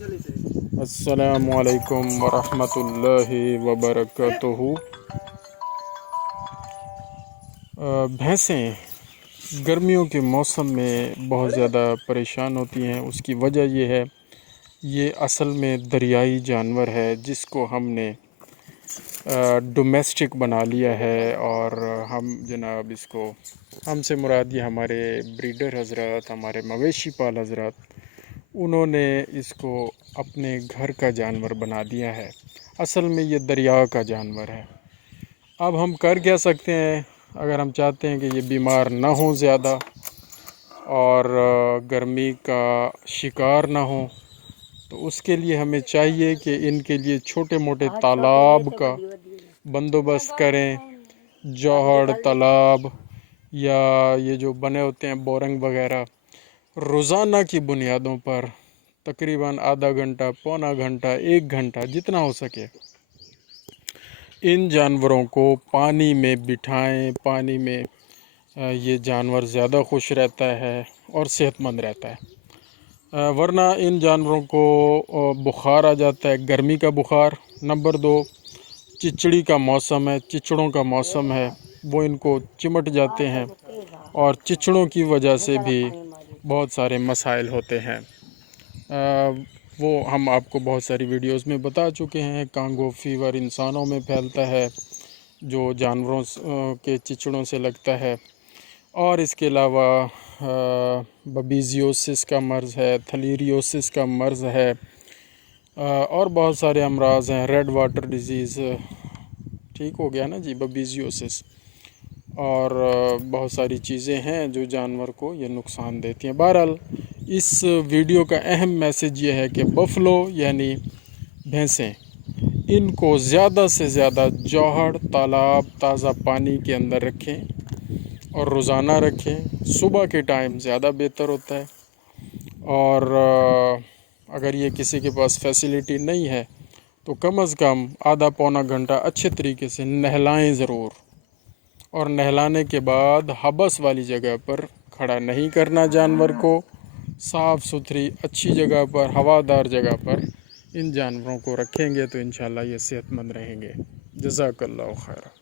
السلام علیکم ورحمۃ اللہ وبرکاتہ۔ بھینسیں گرمیوں کے موسم میں بہت زیادہ پریشان ہوتی ہیں۔ اس کی وجہ یہ ہے، یہ اصل میں دریائی جانور ہے جس کو ہم نے ڈومیسٹک بنا لیا ہے، اور ہم جناب اس کو، ہم سے مراد یہ ہمارے بریڈر حضرات، ہمارے مویشی پال حضرات، انہوں نے اس کو اپنے گھر کا جانور بنا دیا ہے۔ اصل میں یہ دریا کا جانور ہے۔ اب ہم کر کیا سکتے ہیں؟ اگر ہم چاہتے ہیں کہ یہ بیمار نہ ہوں زیادہ اور گرمی کا شکار نہ ہوں، تو اس کے لیے ہمیں چاہیے کہ ان کے لیے چھوٹے موٹے تالاب کا بندوبست کریں۔ جوہڑ تالاب یا یہ جو بنے ہوتے ہیں بورنگ وغیرہ، روزانہ کی بنیادوں پر تقریباً آدھا گھنٹہ، پونا گھنٹہ، 1 گھنٹہ جتنا ہو سکے ان جانوروں کو پانی میں بٹھائیں۔ پانی میں یہ جانور زیادہ خوش رہتا ہے اور صحت مند رہتا ہے، ورنہ ان جانوروں کو بخار آ جاتا ہے، گرمی کا بخار۔ نمبر 2، چچڑی کا موسم ہے، چچڑوں کا موسم ہے، وہ ان کو چمٹ جاتے ہیں، اور چچڑوں کی وجہ سے بھی بہت سارے مسائل ہوتے ہیں۔ وہ ہم آپ کو بہت ساری ویڈیوز میں بتا چکے ہیں۔ کانگو فیور انسانوں میں پھیلتا ہے جو جانوروں کے چچڑوں سے لگتا ہے، اور اس کے علاوہ ببیزیوسس کا مرض ہے، تھلیریوسس کا مرض ہے، اور بہت سارے امراض ہیں۔ ریڈ واٹر ڈیزیز ٹھیک ہو گیا نا جی، ببیزیوسس، اور بہت ساری چیزیں ہیں جو جانور کو یہ نقصان دیتی ہیں۔ بہرحال اس ویڈیو کا اہم میسج یہ ہے کہ بفلو یعنی بھینسیں، ان کو زیادہ سے زیادہ جوہڑ، تالاب، تازہ پانی کے اندر رکھیں، اور روزانہ رکھیں۔ صبح کے ٹائم زیادہ بہتر ہوتا ہے، اور اگر یہ کسی کے پاس فیسیلیٹی نہیں ہے تو کم از کم آدھا پونا گھنٹہ اچھے طریقے سے نہلائیں ضرور، اور نہلانے کے بعد حبس والی جگہ پر کھڑا نہیں کرنا جانور کو۔ صاف ستھری اچھی جگہ پر، ہوادار جگہ پر ان جانوروں کو رکھیں گے تو انشاءاللہ یہ صحت مند رہیں گے۔ جزاک اللہ خیر۔